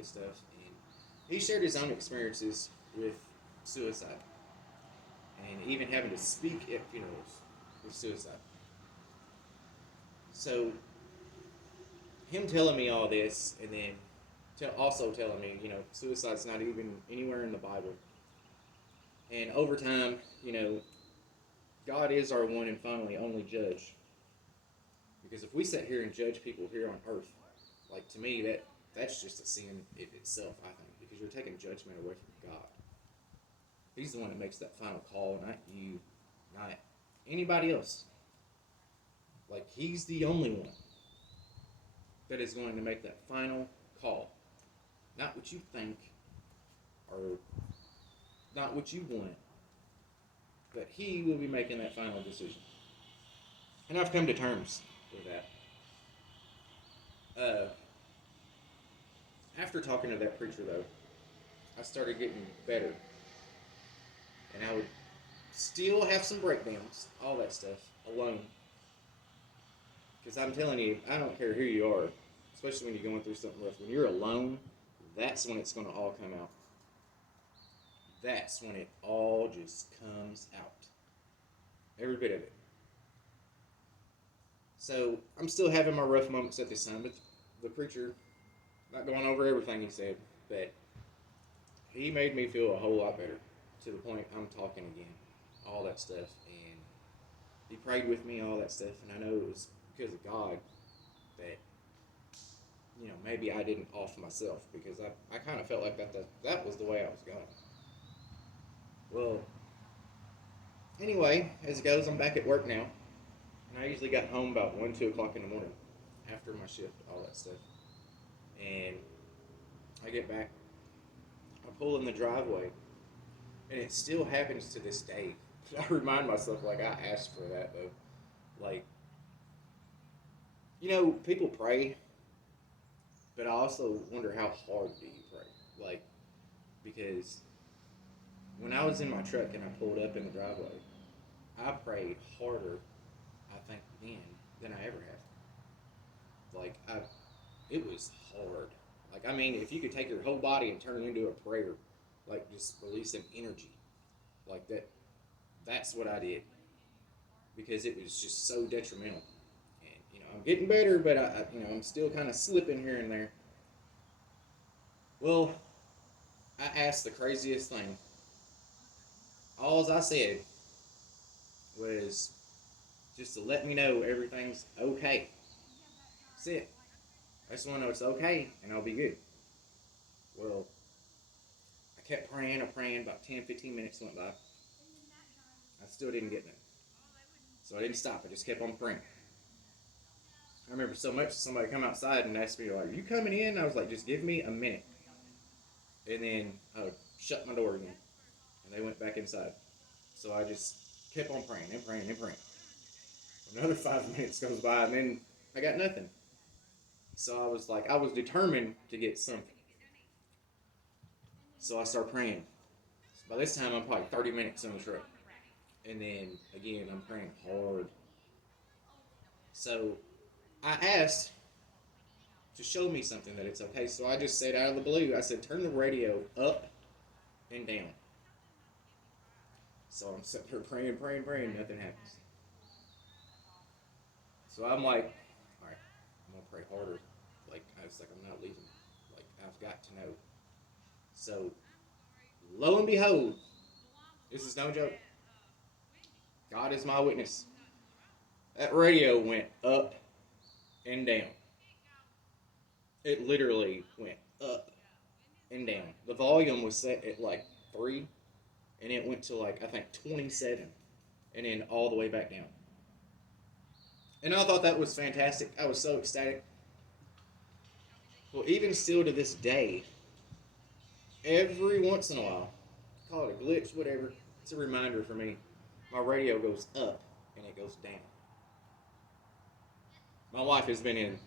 and stuff, and he shared his own experiences with suicide, and even having to speak at funerals with suicide. So him telling me all this, and then also telling me, suicide's not even anywhere in the Bible. And over time, God is our one and finally only judge. Because if we sit here and judge people here on earth, like to me, that's just a sin in itself, I think, because you're taking judgment away from God. He's the one that makes that final call, not you, not anybody else. Like, he's the only one that is going to make that final call. Not what you think or not what you want, but he will be making that final decision. And I've come to terms with that. After talking to that preacher, though, I started getting better. And I would still have some breakdowns, all that stuff, alone. Because I'm telling you, I don't care who you are, especially when you're going through something rough. When you're alone, that's when it's going to all come out. That's when it all just comes out. Every bit of it. So, I'm still having my rough moments at this time, but the preacher, not going over everything he said, but he made me feel a whole lot better, to the point I'm talking again, all that stuff, and he prayed with me, all that stuff, and I know it was because of God that, maybe I didn't off myself, because I kind of felt like that was the way I was going. Well, anyway, as it goes, I'm back at work now, and I usually got home about 1, 2 o'clock in the morning after my shift, all that stuff, and I get back, I pull in the driveway, and it still happens to this day. I remind myself, like, I asked for that, though. Like, people pray, but I also wonder how hard do you pray? Like, because when I was in my truck and I pulled up in the driveway, I prayed harder, I think, then than I ever have. Like, it was hard. Like, I mean, if you could take your whole body and turn it into a prayer, like, just releasing energy like that, that's what I did. Because it was just so detrimental. And, I'm getting better, but I'm still kind of slipping here and there. Well, I asked the craziest thing. All I said was just to let me know everything's okay. That's it. I just want to know it's okay, and I'll be good. Well, I kept praying, about 10, 15 minutes went by. I still didn't get none. So I didn't stop, I just kept on praying. I remember so much somebody come outside and asked me, like, are you coming in? I was like, just give me a minute. And then I would shut my door again. And they went back inside. So I just kept on praying and praying and praying. Another 5 minutes goes by, and then I got nothing. So I was like, I was determined to get something. So I start praying. So by this time, I'm probably 30 minutes in the truck. And then, again, I'm praying hard. So I asked to show me something that it's okay. So I just said out of the blue, I said, turn the radio up and down. So I'm sitting there praying, praying, praying, nothing happens. So I'm like, all right, I'm going to pray harder. Like, I was like, I'm not leaving. Like, I've got to know. So, lo and behold, this is no joke. God is my witness. That radio went up and down. It literally went up and down. The volume was set at like 3, and it went to like, I think, 27, and then all the way back down. And I thought that was fantastic. I was so ecstatic. Well, even still to this day, every once in a while, call it a glitch, whatever, it's a reminder for me. My radio goes up and it goes down. My wife has been in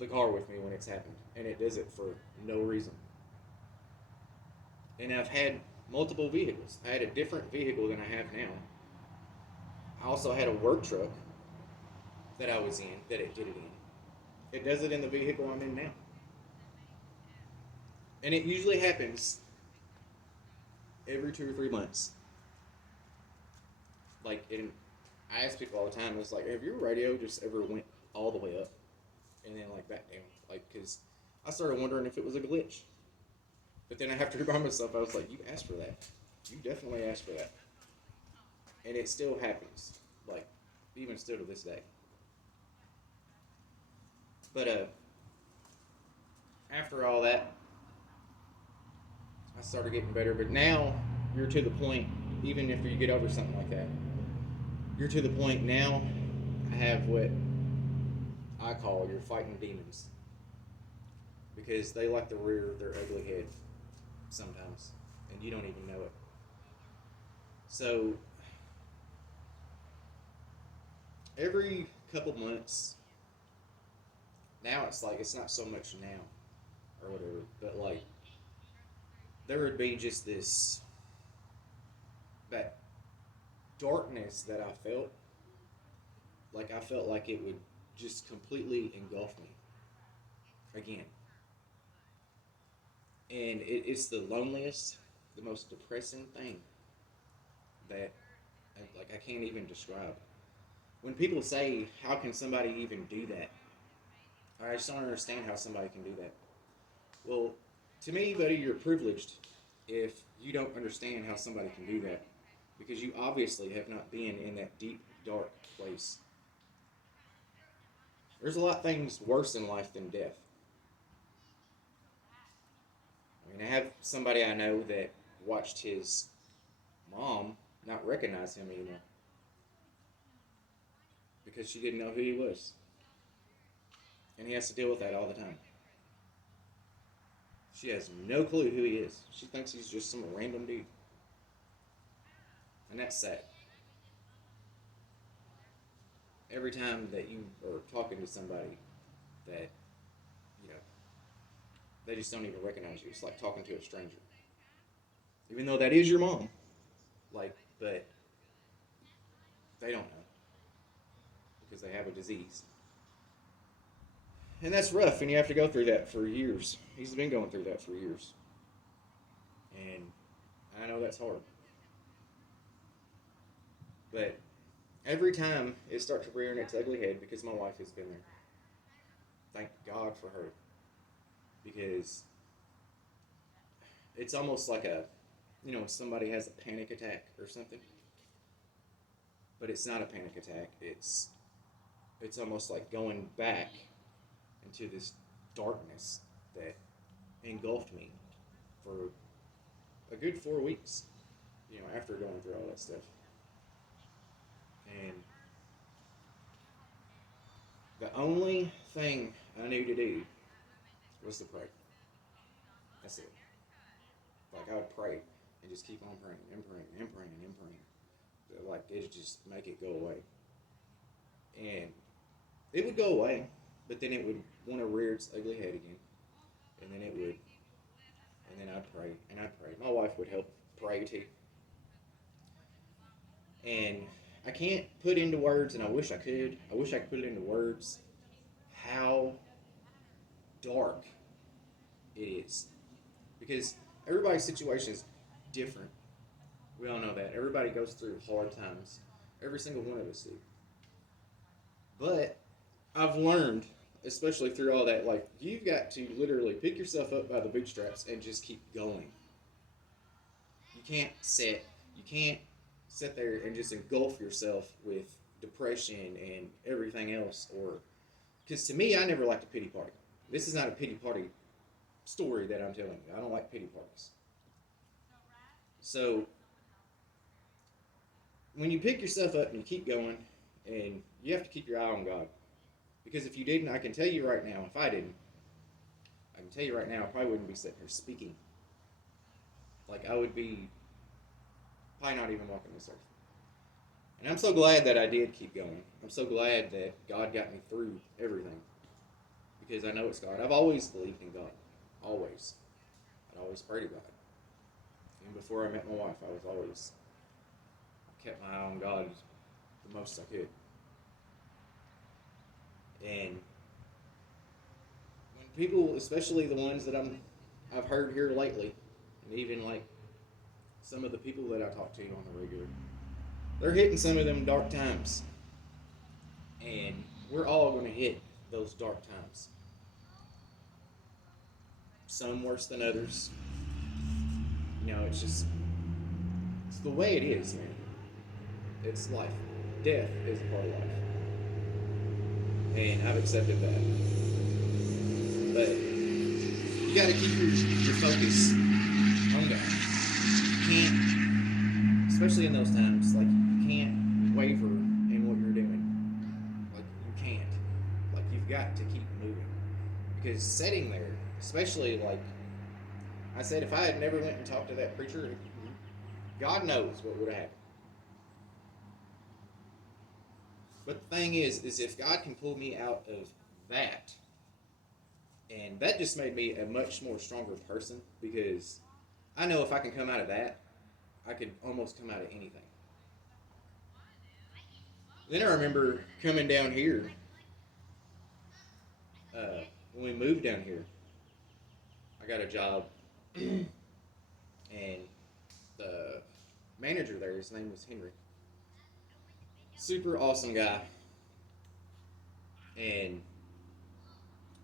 the car with me when it's happened, and it does it for no reason. And I've had multiple vehicles. I had a different vehicle than I have now. I also had a work truck that I was in that it did it in. It does it in the vehicle I'm in now. And it usually happens every 2 or 3 months. Like, I ask people all the time, it's like, have your radio just ever went all the way up and then like back down? Like, because I started wondering if it was a glitch. But then I have to remind myself, I was like, you asked for that. You definitely asked for that. And it still happens. Like, even still to this day. But after all that, I started getting better. But now you're to the point, even if you get over something like that, you're to the point now. I have what I call you're fighting demons because they like to rear their ugly head sometimes, and you don't even know it. So every couple months, now it's like it's not so much now or whatever, but like there would be just this that darkness that I felt, like I felt like it would just completely engulf me again. And it's the loneliest, the most depressing thing that like I can't even describe. When people say, "How can somebody even do that?" I just don't understand how somebody can do that. Well, to me, buddy, you're privileged if you don't understand how somebody can do that because you obviously have not been in that deep, dark place. There's a lot of things worse in life than death. I mean, I have somebody I know that watched his mom not recognize him anymore because she didn't know who he was. And he has to deal with that all the time. She has no clue who he is. She thinks he's just some random dude. And that's sad. Every time that you are talking to somebody that, you know, they just don't even recognize you. It's like talking to a stranger. Even though that is your mom. Like, but they don't know because they have a disease. And that's rough, and you have to go through that for years. He's been going through that for years. And I know that's hard. But every time it starts rearing its ugly head because my wife has been there. Thank God for her. Because it's almost like somebody has a panic attack or something. But it's not a panic attack. It's almost like going back into this darkness that engulfed me for a good 4 weeks, after going through all that stuff. And the only thing I knew to do was to pray. That's it. Like I would pray and just keep on praying and praying and praying and praying. Like it just make it go away. And it would go away, but then it would want to rear its ugly head again. And then it would, and then I'd pray and I'd pray. My wife would help pray too. And I can't put into words, and I wish I could. I wish I could put it into words how dark it is. Because everybody's situation is different. We all know that. Everybody goes through hard times. Every single one of us do. But I've learned, especially through all that, like, you've got to literally pick yourself up by the bootstraps and just keep going. You can't sit there and just engulf yourself with depression and everything else. Or, because to me, I never liked a pity party. This is not a pity party story that I'm telling you. I don't like pity parties. So, when you pick yourself up and you keep going, and you have to keep your eye on God. Because if you didn't, I can tell you right now, if I didn't, I can tell you right now, I probably wouldn't be sitting here speaking. Like, I would be probably not even walking this earth. And I'm so glad that I did keep going. I'm so glad that God got me through everything. Because I know it's God. I've always believed in God. Always. I'd always prayed to God. Even before I met my wife, I kept my eye on God the most I could. And when people, especially the ones that I've heard here lately, and even like some of the people that I talk to on the regular, they're hitting some of them dark times, and we're all going to hit those dark times. Some worse than others. It's the way it is, man. It's life. Death is a part of life, and I've accepted that. But you got to keep your focus on God. You can't, especially in those times, like you can't waver in what you're doing. Like you can't. Like you've got to keep moving because sitting there, especially like I said, if I had never went and talked to that preacher, God knows what would have happened. But the thing is if God can pull me out of that, and that just made me a much more stronger person because I know if I can come out of that, I could almost come out of anything. Then I remember coming down here when we moved down here. I got a job, and the manager there, his name was Henry, super awesome guy. And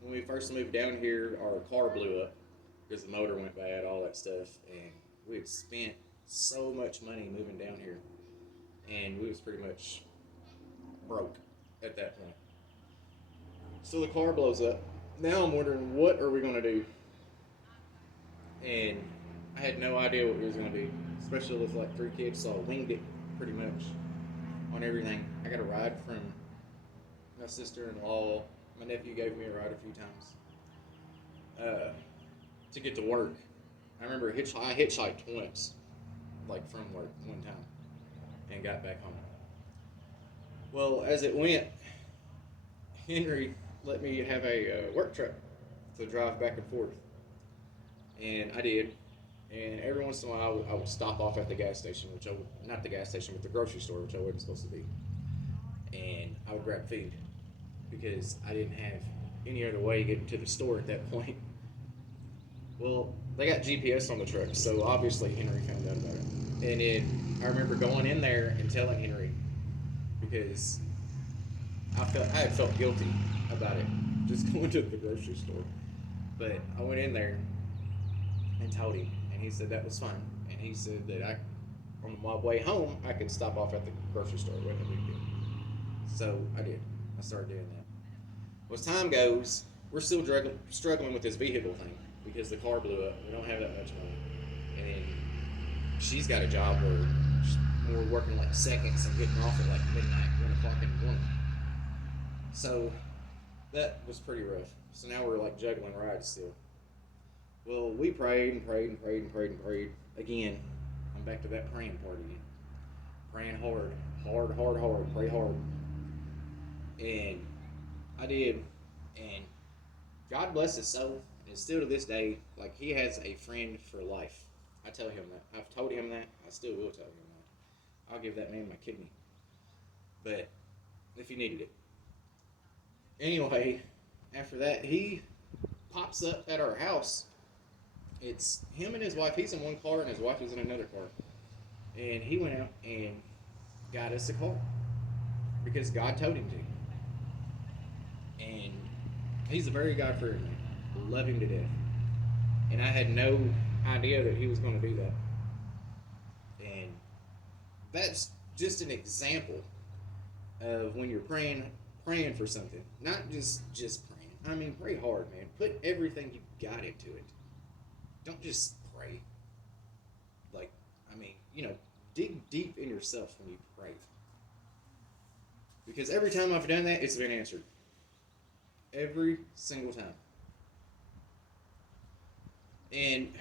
when we first moved down here, our car blew up because the motor went bad, all that stuff, and we had spent so much money moving down here, and we was pretty much broke at that point. So the car blows up. Now I'm wondering what are we gonna do, and I had no idea what we was gonna do, especially with like 3 kids. So I winged it pretty much on everything. I got a ride from my sister-in-law. My nephew gave me a ride a few times to get to work. I remember I hitchhiked once, like from work one time, and got back home. Well, as it went, Henry let me have a work truck to drive back and forth, and I did. And every once in a while, I would stop off at the gas station, not the gas station, but the grocery store, which I wasn't supposed to be. And I would grab food because I didn't have any other way getting to the store at that point. Well, they got GPS on the truck, so obviously Henry found out about it. And then I remember going in there and telling Henry because I had felt guilty about it, just going to the grocery store. But I went in there and told him, and he said that was fine. And he said that on my way home, I could stop off at the grocery store. It wasn't a big deal. So I did. I started doing that. Well, as time goes, we're still struggling with this vehicle thing because the car blew up. We don't have that much money. And then she's got a job where we're working like seconds and getting off at like midnight, 1 o'clock in the morning. So that was pretty rough. So now we're like juggling rides still. Well, we prayed and prayed and prayed and prayed and prayed. Again, I'm back to that praying part again. Praying hard. Hard, hard, hard. Pray hard. And I did. And God bless his soul. And still to this day, like he has a friend for life. I tell him that. I've told him that. I still will tell him that. I'll give that man my kidney. But if he needed it. Anyway, after that, he pops up at our house. It's him and his wife. He's in one car and his wife is in another car. And he went out and got us a car because God told him to. And he's a very God-fearing man. Love him to death. And I had no idea that he was going to do that. And that's just an example of when you're praying for something, not just praying. I mean, pray hard, man. Put everything you got into it. Don't just pray. Like, I mean, dig deep in yourself when you pray. Because every time I've done that, it's been answered. Every single time. And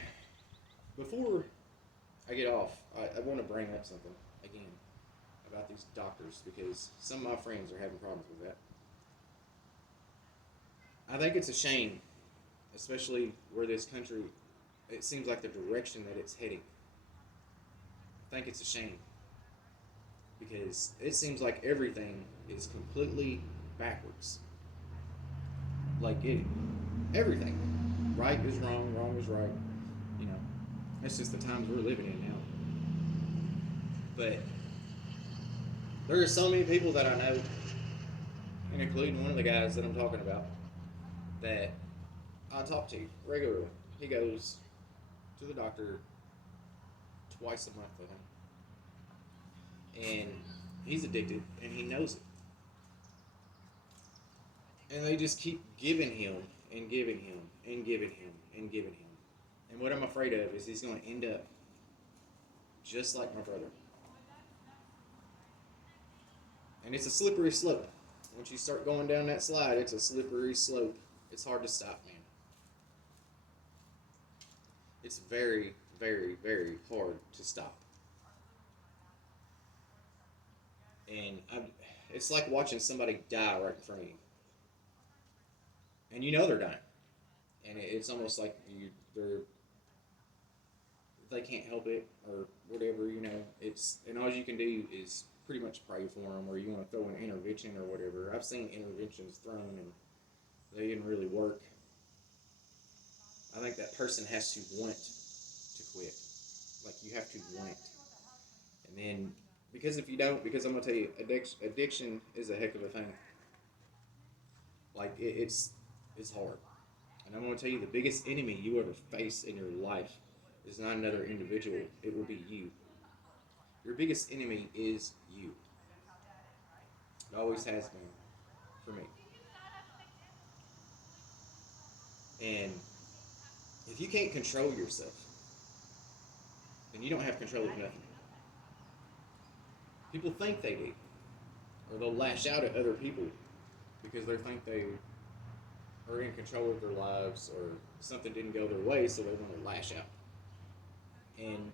before I get off, I want to bring up something again about these doctors because some of my friends are having problems with that. I think it's a shame, especially where this country, it seems like the direction that it's heading. I think it's a shame because it seems like everything is completely backwards. Like everything. right is wrong, wrong is right. You know, that's just the times we're living in now. But there are so many people that I know, and including one of the guys that I'm talking about, that I talk to regularly. He goes to the doctor twice a month, I think, and he's addicted, and he knows it. And they just keep giving him and giving him and giving him and giving him. And what I'm afraid of is he's going to end up just like my brother. And it's a slippery slope. Once you start going down that slide, it's a slippery slope. It's hard to stop, man. It's very, very, very hard to stop. And it's like watching somebody die right in front of you. And you know they're dying. And it's almost like they can't help it or whatever, you know. And all you can do is pretty much pray for them, or you want to throw an intervention or whatever. I've seen interventions thrown and they didn't really work. I think that person has to want to quit. Like, you have to want it. And then, because if you don't, because I'm going to tell you, addiction is a heck of a thing. Like, it's hard. And I'm going to tell you, the biggest enemy you ever face in your life is not another individual. It will be you. Your biggest enemy is you. It always has been for me. And if you can't control yourself, then you don't have control of nothing. People think they do, or they'll lash out at other people because they think they are in control of their lives, or something didn't go their way, so they want to lash out. And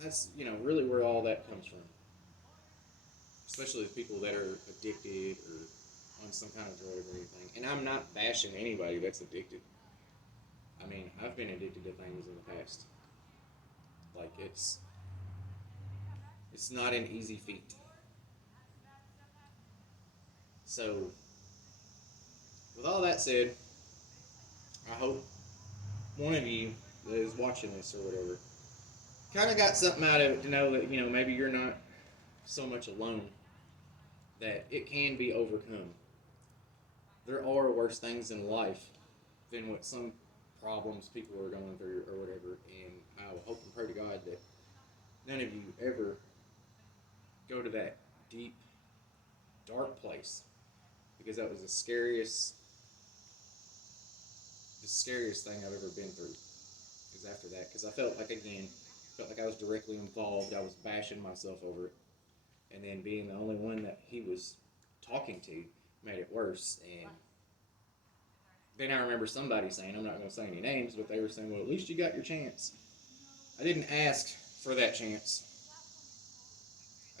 that's, really where all that comes from. Especially the people that are addicted or on some kind of drug or anything. And I'm not bashing anybody that's addicted. I mean, I've been addicted to things in the past. Like, it's not an easy feat. So, with all that said, I hope one of you that is watching this or whatever kind of got something out of it to know that, maybe you're not so much alone, that it can be overcome. There are worse things in life than what some problems people are going through or whatever, and I hope and pray to God that none of you ever go to that deep, dark place, because that was the scariest thing I've ever been through. Is after that, because I felt like I was directly involved. I was bashing myself over it, and then being the only one that he was talking to made it worse. And then I remember somebody saying, I'm not going to say any names, but they were saying, well, at least you got your chance. I didn't ask for that chance.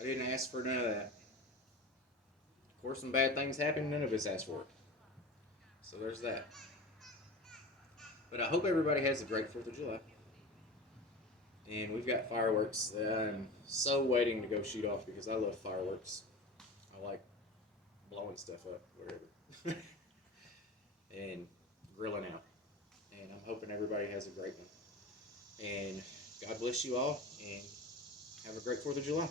I didn't ask for none of that. Of course, some bad things happen. None of us asked for it. So there's that. But I hope everybody has a great 4th of July. And we've got fireworks that I'm so waiting to go shoot off, because I love fireworks. I like blowing stuff up, whatever. And grilling out. And I'm hoping everybody has a great one. And God bless you all, and have a great 4th of July.